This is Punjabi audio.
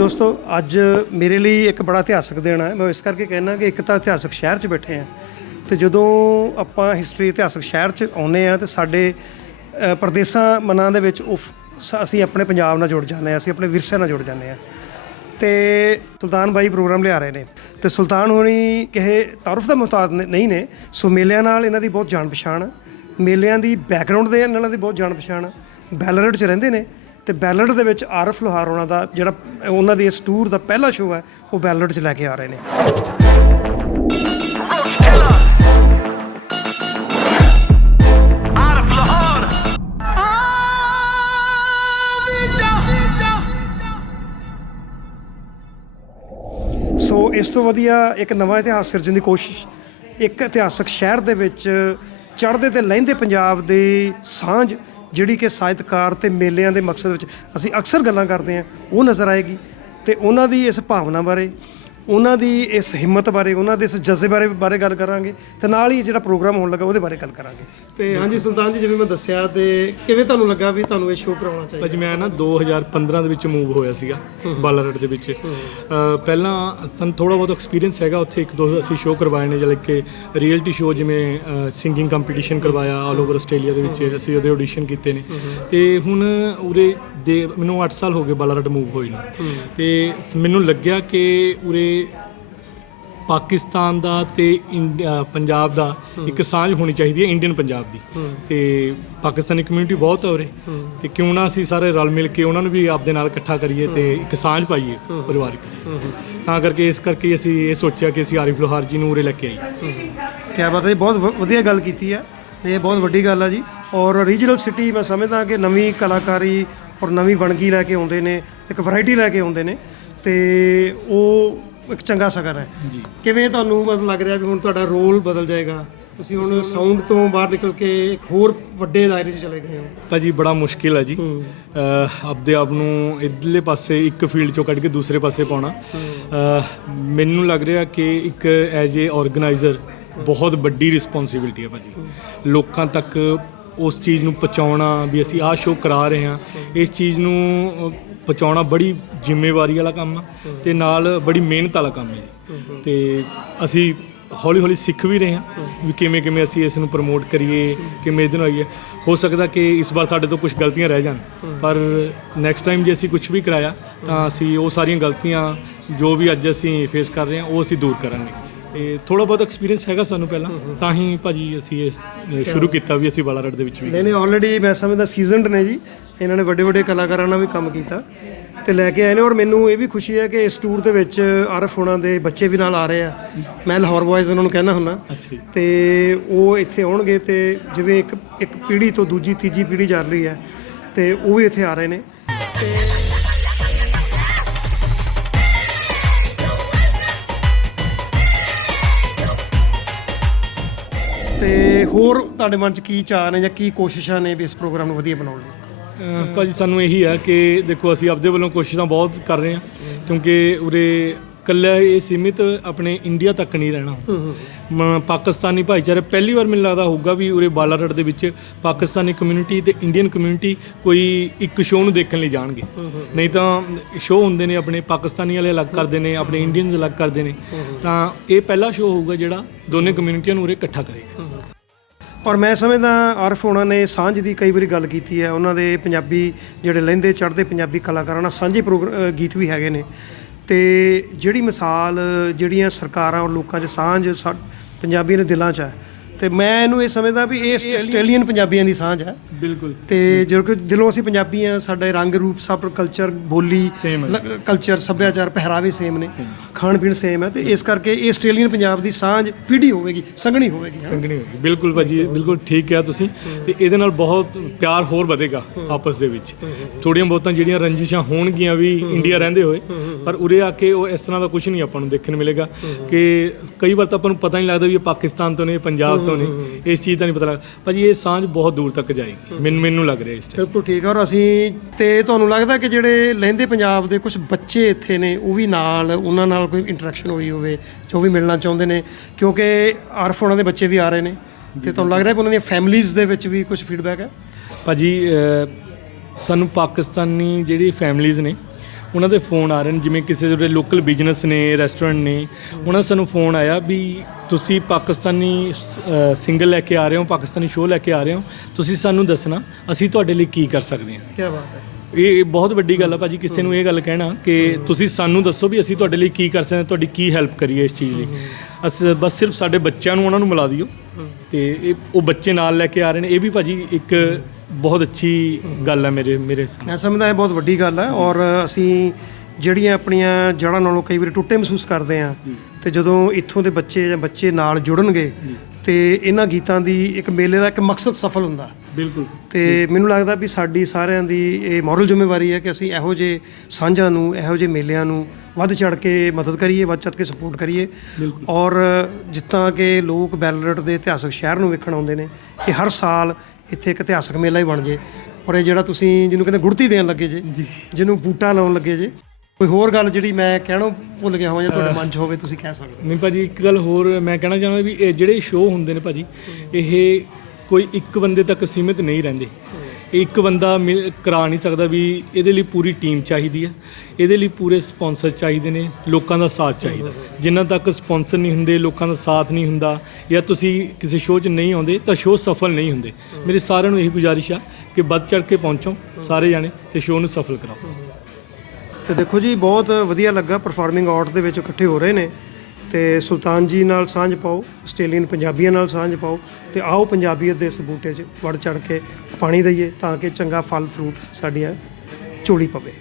ਦੋਸਤੋ ਅੱਜ ਮੇਰੇ ਲਈ ਇੱਕ ਬੜਾ ਇਤਿਹਾਸਕ ਦਿਨ ਹੈ। ਮੈਂ ਇਸ ਕਰਕੇ ਕਹਿਣਾ ਕਿ ਇੱਕ ਤਾਂ ਇਤਿਹਾਸਕ ਸ਼ਹਿਰ 'ਚ ਬੈਠੇ ਆ ਤੇ ਜਦੋਂ ਆਪਾਂ ਹਿਸਟਰੀ ਇਤਿਹਾਸਕ ਸ਼ਹਿਰ 'ਚ ਆਉਨੇ ਆ ਤੇ ਸਾਡੇ ਅ, ਪ੍ਰਦੇਸਾਂ ਮਨਾਂ ਦੇ ਵਿੱਚ ਉਫ ਸ- ਅਸੀਂ ਆਪਣੇ ਪੰਜਾਬ ਨਾਲ ਜੁੜ ਜਾਂਦੇ ਆ ਅਸੀਂ ਆਪਣੇ ਵਿਰਸੇ ਨਾਲ ਜੁੜ ਜਾਂਦੇ ਆ ਤੇ ਸੁਲਤਾਨ ਬਾਈ ਪ੍ਰੋਗਰਾਮ ਲਿਆ ਰਹੇ ਨੇ। ਤੇ ਸੁਲਤਾਨ ਹੋਣੀ ਕਿਸੇ ਤਾਰਫ ਦਾ ਮੁਹਤਾਜ ਨਹੀਂ ਨੇ ਸੋ ਮੇਲਿਆਂ ਨਾਲ ਇਹਨਾਂ ਦੀ ਬਹੁਤ ਜਾਣ ਪਛਾਣ ਮੇਲਿਆਂ ਦੀ ਬੈਕਗ੍ਰਾਉਂਡ ਦੇ ਇਹਨਾਂ ਦੀ ਬਹੁਤ ਜਾਣ ਪਛਾਣ ਬੈਲਰਡ 'ਚ ਰਹਿੰਦੇ ਨੇ। ਤੇ ਬੈਲਰਡ ਦੇ ਵਿੱਚ ਆਰਫ ਲੋਹਾਰ ਉਹਨਾਂ ਦਾ ਜਿਹੜਾ ਉਹਨਾਂ ਦੀ ਇਸ ਟੂਰ ਦਾ ਪਹਿਲਾ ਸ਼ੋਅ ਹੈ ਉਹ ਬੈਲਰਡ 'ਚ ਲੈ ਕੇ ਆ ਰਹੇ ਨੇ. ਸੋ ਇਸ ਤੋਂ ਵਧੀਆ ਇੱਕ ਨਵਾਂ ਇਤਿਹਾਸ ਸਿਰਜਣ ਦੀ ਕੋਸ਼ਿਸ਼ ਇੱਕ ਇਤਿਹਾਸਕ ਸ਼ਹਿਰ ਦੇ ਵਿੱਚ ਚੜ੍ਹਦੇ ਤੇ ਲਹਿੰਦੇ ਪੰਜਾਬ ਦੀ ਸਾਂਝ ਜਿਹੜੀ ਕਿ ਸਾਹਿਤਕਾਰ ਤੇ ਮੇਲਿਆਂ ਦੇ ਮਕਸਦ ਵਿੱਚ ਅਸੀਂ ਅਕਸਰ ਗੱਲਾਂ ਕਰਦੇ ਹਾਂ, ਉਹ ਨਜ਼ਰ ਆਏਗੀ ਤੇ ਉਹਨਾਂ ਦੀ ਇਸ ਭਾਵਨਾ ਬਾਰੇ ਉਹਨਾਂ ਦੀ ਇਸ ਹਿੰਮਤ ਬਾਰੇ ਉਹਨਾਂ ਦੇ ਇਸ ਜਜ਼ਬੇ ਬਾਰੇ ਬਾਰੇ ਗੱਲ ਕਰਾਂਗੇ ਤੇ ਨਾਲ ਹੀ ਜਿਹੜਾ ਪ੍ਰੋਗਰਾਮ ਹੋਣ ਲੱਗਾ ਉਹਦੇ ਬਾਰੇ ਗੱਲ ਕਰਾਂਗੇ। ਤੇ ਹਾਂਜੀ ਸੁਲਤਾਨ ਜੀ ਜਿਵੇਂ ਮੈਂ ਦੱਸਿਆ ਤੇ ਕਿਵੇਂ ਤੁਹਾਨੂੰ ਲੱਗਾ ਵੀ ਤੁਹਾਨੂੰ ਇਹ ਸ਼ੋਅ ਕਰਾਉਣਾ ਚਾਹੀਦਾ? ਭਾਜੀ ਮੈਂ ਨਾ 2015 ਦੇ ਵਿੱਚ ਮੂਵ ਹੋਇਆ ਸੀਗਾ ਬਾਲਾਰਟ ਦੇ ਵਿੱਚ। ਪਹਿਲਾਂ ਸਾਨੂੰ ਥੋੜਾ ਬਹੁਤ ਐਕਸਪੀਰੀਅੰਸ ਹੈਗਾ ਉੱਥੇ ਇੱਕ ਦੋ ਅਸੀਂ ਸ਼ੋਅ ਕਰਵਾਏ ਨੇ ਜਿਵੇਂ ਕਿ ਰਿਐਲਿਟੀ ਸ਼ੋਅ ਜਿਵੇਂ ਸਿੰਗਿੰਗ ਕੰਪੀਟੀਸ਼ਨ ਕਰਵਾਇਆ ਆਲ ਓਵਰ ਆਸਟ੍ਰੇਲੀਆ ਦੇ ਵਿੱਚ ਅਸੀਂ ਉਹਦੇ ਆਡੀਸ਼ਨ ਕੀਤੇ ਨੇ। ਤੇ ਹੁਣ ਉਰੇ ਦੇ ਮੈਨੂੰ 8 ਸਾਲ ਹੋ ਗਏ ਬਾਲਾਰਟ ਮੂਵ ਹੋਏ ਨੂੰ। ਤੇ ਮੈਨੂੰ ਲੱਗਿਆ ਕਿ ਉਰੇ ਪਾਕਿਸਤਾਨ ਦਾ ਤੇ ਪੰਜਾਬ ਦਾ ਇੱਕ ਸਾਂਝ ਹੋਣੀ ਚਾਹੀਦੀ ਹੈ ਇੰਡੀਅਨ ਪੰਜਾਬ ਦੀ। ਤੇ ਪਾਕਿਸਤਾਨੀ ਕਮਿਊਨਿਟੀ ਬਹੁਤ ਹੈ ਉਰੇ। ਤੇ ਕਿਉਂ ਨਾ ਅਸੀਂ ਸਾਰੇ ਰਲ ਮਿਲ ਕੇ ਉਹਨਾਂ ਨੂੰ ਵੀ ਆਪਦੇ ਨਾਲ ਇਕੱਠਾ ਕਰੀਏ ਤੇ ਇੱਕ ਸਾਂਝ ਪਾਈਏ ਪਰਿਵਾਰਿਕ ਤਾਂ ਕਰਕੇ ਇਸ ਕਰਕੇ ਅਸੀਂ ਇਹ ਸੋਚਿਆ ਕਿ ਅਸੀਂ ਆਰਿਫ ਲੋਹਾਰ ਜੀ ਨੂੰ ਉਰੇ ਲੈ ਕੇ ਆਈਏ। ਕਿਆ ਬਾਤ ਹੈ ਬਹੁਤ ਵਧੀਆ ਗੱਲ ਕੀਤੀ ਹੈ ਇਹ ਬਹੁਤ ਵੱਡੀ ਗੱਲ ਹੈ ਜੀ। ਔਰ ਰੀਜਨਲ ਸਿਟੀ ਮੈਂ ਸਮਝਦਾ ਕਿ ਨਵੀਂ ਕਲਾਕਾਰੀ ਔਰ ਨਵੀਂ ਵਣਗੀ ਲੈ ਕੇ ਆਉਂਦੇ ਨੇ ਇੱਕ ਵੈਰਾਈਟੀ ਲੈ ਕੇ ਆਉਂਦੇ ਨੇ। ਤੇ ਉਹ ਇੱਕ ਚੰਗਾ ਸਗਰ ਹੈ। ਜੀ। ਕਿਵੇਂ ਤੁਹਾਨੂੰ ਮਤਲਬ ਲੱਗ ਰਿਹਾ ਵੀ ਹੁਣ ਤੁਹਾਡਾ ਰੋਲ ਬਦਲ ਜਾਏਗਾ? ਤੁਸੀਂ ਹੁਣ ਸਾਊਂਡ ਤੋਂ ਬਾਹਰ ਨਿਕਲ ਕੇ ਇੱਕ ਹੋਰ ਵੱਡੇ ਦਾਇਰੇ 'ਚ ਚਲੇ ਗਏ ਹੋ। ਭਾਜੀ ਬੜਾ ਮੁਸ਼ਕਿਲ ਹੈ ਜੀ। ਆਪਦੇ ਆਪ ਨੂੰ ਇਧਰਲੇ ਪਾਸੇ ਇੱਕ ਫੀਲਡ ਚੋਂ ਕੱਢ ਕੇ ਦੂਸਰੇ ਪਾਸੇ ਪਾਉਣਾ। ਮੈਨੂੰ ਲੱਗ ਰਿਹਾ ਕਿ ਇੱਕ ਐਜ਼ ਏ ਆਰਗੇਨਾਈਜ਼ਰ ਬਹੁਤ ਵੱਡੀ ਰਿਸਪੌਂਸਿਬਿਲਟੀ ਹੈ ਭਾਜੀ। ਲੋਕਾਂ ਤੱਕ ਉਸ ਚੀਜ਼ ਨੂੰ ਪਹੁੰਚਾਉਣਾ ਵੀ ਅਸੀਂ ਆਹ ਸ਼ੋਅ ਕਰਾ ਰਹੇ ਹਾਂ। ਇਸ ਚੀਜ਼ ਨੂੰ ਪਹੁੰਚਾਉਣਾ ਬੜੀ ਜ਼ਿੰਮੇਵਾਰੀ ਵਾਲਾ ਕੰਮ ਆ ਤੇ ਨਾਲ ਬੜੀ ਮਿਹਨਤ ਵਾਲਾ ਕੰਮ ਹੈ ਜੀ। ਤੇ ਅਸੀਂ ਹੌਲੀ ਹੌਲੀ ਸਿੱਖ ਵੀ ਰਹੇ ਹਾਂ ਵੀ ਕਿਵੇਂ ਕਿਵੇਂ ਅਸੀਂ ਇਸ ਨੂੰ ਪ੍ਰਮੋਟ ਕਰੀਏ, ਕਿਵੇਂ ਇਹਦੇ ਨਾਲ ਆਈਏ। ਹੋ ਸਕਦਾ ਕਿ ਇਸ ਵਾਰ ਸਾਡੇ ਤੋਂ ਕੁਝ ਗਲਤੀਆਂ ਰਹਿ ਜਾਣ, ਪਰ ਨੈਕਸਟ ਟਾਈਮ ਜੇ ਅਸੀਂ ਕੁਝ ਵੀ ਕਰਾਇਆ ਤਾਂ ਅਸੀਂ ਉਹ ਸਾਰੀਆਂ ਗਲਤੀਆਂ ਜੋ ਵੀ ਅੱਜ ਅਸੀਂ ਫੇਸ ਕਰ ਰਹੇ ਹਾਂ, ਉਹ ਅਸੀਂ ਦੂਰ ਕਰਾਂਗੇ। ਤੇ ਥੋੜਾ ਬਹੁਤ ਐਕਸਪੀਰੀਅੰਸ ਹੈਗਾ ਸਾਨੂੰ ਪਹਿਲਾਂ ਤਾਂ ਹੀ ਭਾਜੀ ਅਸੀਂ ਇਹ ਅ, ਸ਼ੁਰੂ ਕੀਤਾ ਵੀ ਅਸੀਂ ਬਾਲਾਰਟ ਦੇ ਵਿੱਚ ਵੀ ਨਹੀਂ ਨਹੀਂ ਆਲਰੇਡੀ ਮੈਂ ਸਮਝਦਾ ਸੀਜ਼ਨਡ ਨੇ ਜੀ। ਇਹਨਾਂ ਨੇ ਵੱਡੇ ਵੱਡੇ ਕਲਾਕਾਰਾਂ ਨਾਲ ਵੀ ਕੰਮ ਕੀਤਾ ਤੇ ਲੈ ਕੇ ਆਏ ਨੇ ਔਰ ਮੈਨੂੰ ਇਹ ਵੀ ਖੁਸ਼ੀ ਹੈ ਕਿ ਇਸ ਟੂਰ ਦੇ ਵਿੱਚ ਆਰਫ ਹੋਣਾ ਦੇ ਬੱਚੇ ਵੀ ਨਾਲ ਆ ਰਹੇ ਆ। ਮੈਂ ਲਾਹੌਰ ਬॉयਜ਼ ਉਹਨਾਂ ਨੂੰ ਕਹਿਣਾ ਹੁੰਨਾ ਅੱਛਾ ਜੀ। ਤੇ ਉਹ ਇੱਥੇ ਆਉਣਗੇ ਤੇ ਜਿਵੇਂ ਇੱਕ ਇੱਕ ਪੀੜ੍ਹੀ ਤੋਂ ਦੂਜੀ ਤੀਜੀ ਪੀੜ੍ਹੀ ਚੱਲ ਰਹੀ ਹੈ ਤੇ ਉਹ ਵੀ ਇੱਥੇ ਆ ਰਹੇ ਨੇ। ਤੇ ਹੋਰ ਤੁਹਾਡੇ ਮਨ 'ਚ ਕੀ ਚਾਹ ਨੇ ਜਾਂ ਕੀ ਕੋਸ਼ਿਸ਼ਾਂ ਨੇ ਵੀ ਇਸ ਪ੍ਰੋਗਰਾਮ ਨੂੰ ਵਧੀਆ ਬਣਾਉਣ ਲਈ? ਅਹ ਭਾਜੀ ਸਾਨੂੰ ਇਹੀ ਹੈ ਕਿ ਦੇਖੋ ਅਸੀਂ ਆਪਦੇ ਵੱਲੋਂ ਕੋਸ਼ਿਸ਼ਾਂ ਬਹੁਤ ਕਰ ਰਹੇ ਹਾਂ ਕਿਉਂਕਿ ਉਰੇ ਕੱਲਾ ਇਹ ਸੀਮਿਤ ਆਪਣੇ ਇੰਡੀਆ ਤੱਕ ਨਹੀਂ ਰਹਿਣਾ। ਮ- ਪਾਕਿਸਤਾਨੀ ਭਾਈਚਾਰਾ ਪਹਿਲੀ ਵਾਰ ਮੈਨੂੰ ਲੱਗਦਾ ਹੋਊਗਾ ਵੀ ਉਰੇ ਬਾਲਾਰਟ ਦੇ ਵਿੱਚ ਪਾਕਿਸਤਾਨੀ ਕਮਿਊਨਿਟੀ ਤੇ ਇੰਡੀਅਨ ਕਮਿਊਨਿਟੀ ਕੋਈ ਇੱਕ ਸ਼ੋਅ ਨੂੰ ਦੇਖਣ ਲਈ ਜਾਣਗੇ। ਨਹੀਂ ਤਾਂ ਸ਼ੋਅ ਹੁੰਦੇ ਨੇ ਆਪਣੇ ਪਾਕਿਸਤਾਨੀ ਵਾਲੇ ਅਲੱਗ ਕਰਦੇ ਨੇ ਆਪਣੇ ਇੰਡੀਅਨਸ ਅਲੱਗ ਕਰਦੇ ਨੇ। ਤਾਂ ਇਹ ਪਹਿਲਾ ਸ਼ੋਅ ਹੋਊਗਾ ਜਿਹੜਾ ਦੋਨੇ ਕਮਿਊਨਿਟੀਆਂ ਨੂੰ ਉਰੇ ਇਕੱਠਾ ਕਰੇਗਾ। ਔਰ ਮੈਂ ਸਮਝਦਾ ਅਰਫ ਉਹਨਾਂ ਨੇ ਸਾਂਝ ਦੀ ਕਈ ਵਾਰੀ ਗੱਲ ਕੀਤੀ ਹੈ। ਉਹਨਾਂ ਦੇ ਪੰਜਾਬੀ ਜਿਹੜੇ ਲਹਿੰਦੇ ਚੜ੍ਹਦੇ ਪੰਜਾਬੀ ਕਲਾਕਾਰਾਂ ਨਾਲ ਸਾਂਝੇ ਪ੍ਰੋਗਰ- ਗੀਤ ਵੀ ਹੈਗੇ ਨੇ। ਤੇ ਜਿਹੜੀ ਮਿਸਾਲ ਜਿਹੜੀਆਂ ਸਰਕਾਰਾਂ ਔਰ ਲੋਕਾਂ 'ਚ ਸਾਂਝ ਸਾ- ਪੰਜਾਬੀਆਂ ਦੇ ਦਿਲਾਂ 'ਚ ਹੈ ਤੇ ਮੈਂ ਇਹਨੂੰ ਇਹ ਸਮਝਦਾ ਵੀ ਇਹ ਆਸਟ੍ਰੇਲੀਅਨ ਪੰਜਾਬੀਆਂ ਦੀ ਸਾਂਝ ਹੈ। ਬਿਲਕੁਲ। ਤੇ ਜਦੋਂ ਕਿ ਦਿਲੋਂ ਅਸੀਂ ਪੰਜਾਬੀ ਆ ਸਾਡੇ ਰੰਗ ਰੂਪ ਸਭ ਕਲਚਰ ਬੋਲੀ। ਕਲਚਰ ਸੱਭਿਆਚਾਰ ਪਹਿਰਾਵੇ ਸੇਮ ਨੇ। ਖਾਣ ਪੀਣ ਸੇਮ ਹੈ ਤੇ ਇਸ ਕਰਕੇ ਇਹ ਆਸਟ੍ਰੇਲੀਅਨ ਪੰਜਾਬ ਦੀ ਸਾਂਝ ਪੀੜ੍ਹੀ ਹੋਵੇਗੀ ਸੰਘਣੀ ਹੋਵੇਗੀ। ਸੰਗਣੀ ਹੋਗੀ ਬਿਲਕੁਲ ਭਾਜੀ ਬਿਲਕੁਲ ਠੀਕ ਕਿਹਾ ਤੁਸੀਂ। ਤੇ ਇਹਦੇ ਨਾਲ ਬਹੁਤ ਪਿਆਰ ਹੋਰ ਵਧੇਗਾ ਆਪਸ ਦੇ ਵਿੱਚ। ਥੋੜੀਆਂ ਬਹੁਤਾਂ ਜਿਹੜੀਆਂ ਰੰਜਿਸ਼ਾਂ ਹੋਣਗੀਆਂ ਵੀ ਇੰਡੀਆ ਰਹਿੰਦੇ ਹੋਏ ਪਰ ਉਰੇ ਆ ਕੇ ਉਹ ਇਸ ਤਰ੍ਹਾਂ ਦਾ ਕੁਝ ਨਹੀਂ ਆਪਾਂ ਨੂੰ ਦੇਖਣ ਨੂੰ ਮਿਲੇਗਾ ਕਿ ਕਈ ਵਾਰ ਤਾਂ ਆਪਾਂ ਨੂੰ ਪਤਾ ਨਹੀਂ ਲੱਗਦਾ ਵੀ ਇਹ ਪਾਕਿਸਤਾਨ ਤੋਂ ਨੇ ਪੰਜਾਬ ਤੋਂ ਨੇ ਇਸ ਚੀਜ਼ ਦਾ ਨਹੀਂ ਪਤਾ ਲੱਗਦਾ ਭਾਜੀ ਇਹ ਸਾਂਝ ਬਹੁਤ ਦੂਰ ਤੱਕ ਜਾਏਗੀ। ਮੈਨੂੰ ਮੈਨੂੰ ਲੱਗ ਰਿਹਾ ਇਸ ਟਾਈਮ ਬਿਲਕੁਲ ਠੀਕ ਹੈ ਔਰ ਅਸੀਂ ਤੇ ਤੁਹਾਨੂੰ ਲੱਗਦਾ ਕਿ ਜਿਹੜੇ ਲਹਿੰਦੇ ਪੰਜਾਬ ਦੇ ਕੁਝ ਬੱਚੇ ਇੱਥੇ ਨੇ ਉਹ ਵੀ ਨਾਲ ਉਹਨਾਂ ਨਾਲ ਕੋਈ ਇੰਟਰੈਕਸ਼ਨ ਹੋਈ ਹੋਵੇ ਜੋ ਵੀ ਮਿਲਣਾ ਚਾਹੁੰਦੇ ਨੇ? ਕਿਉਂਕਿ ਆਰਫ ਉਹਨਾਂ ਦੇ ਬੱਚੇ ਵੀ ਆ ਰਹੇ ਨੇ। ਤੇ ਤੁਹਾਨੂੰ ਲੱਗ ਰਿਹਾ ਕਿ ਉਹਨਾਂ ਦੀਆਂ ਫੈਮਿਲੀਜ਼ ਦੇ ਵਿੱਚ ਵੀ ਕੁਝ ਫੀਡਬੈਕ ਹੈ? ਭਾਜੀ ਸਾਨੂੰ ਪਾਕਿਸਤਾਨੀ ਜਿਹੜੀ ਫੈਮਲੀਆਂ ਨੇ ਉਹਨਾਂ ਦੇ ਫੋਨ ਆ ਰਹੇ ਨੇ ਜਿਵੇਂ ਕਿਸੇ ਦੇ ਲੋਕਲ ਬਿਜ਼ਨਸ ਨੇ ਰੈਸਟੋਰੈਂਟ ਨੇ ਉਹਨਾਂ ਸਾਨੂੰ ਫੋਨ ਆਇਆ ਵੀ ਤੁਸੀਂ ਪਾਕਿਸਤਾਨੀ ਸਿੰਗਲ ਲੈ ਕੇ ਆ ਰਹੇ ਹੋ ਪਾਕਿਸਤਾਨੀ ਸ਼ੋਅ ਲੈ ਕੇ ਆ ਰਹੇ ਹੋ ਤੁਸੀਂ ਸਾਨੂੰ ਦੱਸਣਾ ਅਸੀਂ ਤੁਹਾਡੇ ਲਈ ਕੀ ਕਰ ਸਕਦੇ ਹਾਂ। ਕੀ ਬਾਤ ਹੈ। ਇਹ ਇਹ ਬਹੁਤ ਵੱਡੀ ਗੱਲ ਆ ਭਾਜੀ ਕਿਸੇ ਨੂੰ ਇਹ ਗੱਲ ਕਹਿਣਾ ਕਿ ਤੁਸੀਂ ਸਾਨੂੰ ਦੱਸੋ ਵੀ ਅਸੀਂ ਤੁਹਾਡੇ ਲਈ ਕੀ ਕਰ ਸਕਦੇ ਹਾਂ ਤੁਹਾਡੀ ਕੀ ਹੈਲਪ ਕਰੀਏ ਇਸ ਚੀਜ਼ ਲਈ। ਅਸੀਂ ਬਸ ਸਿਰਫ ਸਾਡੇ ਬੱਚਿਆਂ ਨੂੰ ਉਹਨਾਂ ਨੂੰ ਮਿਲਾ ਦਿਓ ਤੇ ਇਹ ਉਹ ਬੱਚੇ ਨਾਲ ਲੈ ਕੇ ਆ ਰਹੇ ਨੇ। ਇਹ ਵੀ ਭਾਜੀ ਇੱਕ ਬਹੁਤ ਅੱਛੀ ਗੱਲ ਹੈ ਮੇਰੇ ਮੇਰੇ ਨਾਲ। ਮੈਂ ਸਮਝਦਾ ਇਹ ਬਹੁਤ ਵੱਡੀ ਗੱਲ ਹੈ ਔਰ ਅਸੀਂ ਜਿਹੜੀਆਂ ਆਪਣੀਆਂ ਜੜ੍ਹਾਂ ਨਾਲੋਂ ਕਈ ਵਾਰੀ ਟੁੱਟੇ ਮਹਿਸੂਸ ਕਰਦੇ ਆ ਤੇ ਜਦੋਂ ਇੱਥੋਂ ਦੇ ਬੱਚੇ ਜਾਂ ਬੱਚੇ ਨਾਲ ਜੁੜਨਗੇ ਤੇ ਇਹਨਾਂ ਗੀਤਾਂ ਦੀ ਇੱਕ ਮੇਲੇ ਦਾ ਇੱਕ ਮਕਸਦ ਸਫਲ ਹੁੰਦਾ। ਬਿਲਕੁਲ। ਤੇ ਮੈਨੂੰ ਲੱਗਦਾ ਵੀ ਸਾਡੀ ਸਾਰਿਆਂ ਦੀ ਇਹ ਮੋਰਲ ਜ਼ਿੰਮੇਵਾਰੀ ਹੈ ਕਿ ਅਸੀਂ ਇਹੋ ਜਿਹੇ ਸਾਂਝਾਂ ਨੂੰ ਇਹੋ ਜਿਹੇ ਮੇਲਿਆਂ ਨੂੰ ਵੱਧ ਚੜ ਕੇ ਮਦਦ ਕਰੀਏ ਵੱਧ ਚੜ ਕੇ ਸਪੋਰਟ ਕਰੀਏ। ਔਰ ਜਿੱਦਾਂ ਕਿ ਲੋਕ ਬੈਲਰਟ ਦੇ ਇਤਿਹਾਸਕ ਸ਼ਹਿਰ ਨੂੰ ਵੇਖਣ ਆਉਂਦੇ ਨੇ ਇਹ ਹਰ ਸਾਲ ਇੱਥੇ ਇੱਕ ਇਤਿਹਾਸਕ ਮੇਲਾ ਹੀ ਬਣ ਜੇ। ਔਰ ਇਹ ਜਿਹੜਾ ਤੁਸੀਂ ਜਿਹਨੂੰ ਕਹਿੰਦੇ ਗੁੜਤੀ ਦੇਣ ਲੱਗੇ ਜੇ ਜਿਹਨੂੰ ਬੂਟਾ ਲਾਉਣ ਲੱਗੇ ਜੇ ਕੋਈ ਹੋਰ ਗੱਲ ਜਿਹੜੀ ਮੈਂ ਕਹਿਣੋਂ ਭੁੱਲ ਗਿਆ ਹੋਵਾਂ ਜਾਂ ਤੁਹਾਡੇ ਮਨ 'ਚ ਹੋਵੇ ਤੁਸੀਂ ਕਹਿ ਸਕਦੇ ਹੋ। ਨਹੀਂ ਭਾਜੀ ਇੱਕ ਗੱਲ ਹੋਰ ਮੈਂ ਕਹਿਣਾ ਚਾਹੁੰਦਾ ਵੀ ਇਹ ਜਿਹੜੇ ਸ਼ੋਅ ਹੁੰਦੇ ਨੇ ਭਾਜੀ ਇਹ ਕੋਈ ਇੱਕ ਬੰਦੇ ਤੱਕ ਸੀਮਿਤ ਨਹੀਂ ਰਹਿੰਦੇ। ਇੱਕ ਬੰਦਾ ਮਿਲ- ਕਰਾ ਨਹੀਂ ਸਕਦਾ ਵੀ ਇਹਦੇ ਲਈ ਪੂਰੀ ਟੀਮ ਚਾਹੀਦੀ ਹੈ ਇਹਦੇ ਲਈ ਪੂਰੇ ਸਪਾਂਸਰ ਚਾਹੀਦੇ ਨੇ, ਲੋਕਾਂ ਦਾ ਸਾਥ ਚਾਹੀਦਾ। ਜਿੰਨਾ ਤੱਕ ਸਪਾਂਸਰ ਨਹੀਂ ਹੁੰਦੇ, ਲੋਕਾਂ ਦਾ ਸਾਥ ਨਹੀਂ ਹੁੰਦਾ ਜਾਂ ਤੁਸੀਂ ਕਿਸੇ ਸ਼ੋਅ 'ਚ ਨਹੀਂ ਆਉਂਦੇ ਤਾਂ ਸ਼ੋਅ ਸਫਲ ਨਹੀਂ ਹੁੰਦੇ। ਮੇਰੀ ਸਾਰਿਆਂ ਨੂੰ ਇਹੀ ਗੁਜ਼ਾਰਿਸ਼ ਆ ਕਿ ਵੱਧ ਚੜ ਕੇ ਪਹੁੰਚੋ ਸਾਰੇ ਜਾਣੇ ਤੇ ਸ਼ੋਅ ਨੂੰ ਸਫਲ ਕਰਾਓ। ਤੇ ਦੇਖੋ ਜੀ, ਬਹੁਤ ਵਧੀਆ ਲੱਗਾ ਪਰਫਾਰਮਿੰਗ ਆਰਟ ਦੇ ਵਿੱਚ ਇਕੱਠੇ ਹੋ ਰਹੇ ਨੇ। ਤੇ ਸੁਲਤਾਨ ਜੀ ਨਾਲ ਸਾਂਝ ਪਾਓ, ਆਸਟ੍ਰੇਲੀਅਨ ਪੰਜਾਬੀਆਂ ਨਾਲ ਸਾਂਝ ਪਾਓ ਤੇ ਆਓ ਪੰਜਾਬੀਅਤ ਦੇ ਇਸ ਬੂਟੇ 'ਚ ਵੜ ਚੜ ਕੇ ਪਾਣੀ ਦਈਏ ਤਾਂ ਕਿ ਚੰਗਾ ਫਲ ਫਰੂਟ ਸਾਡੀਆਂ ਝੋਲੀ ਪਵੇ।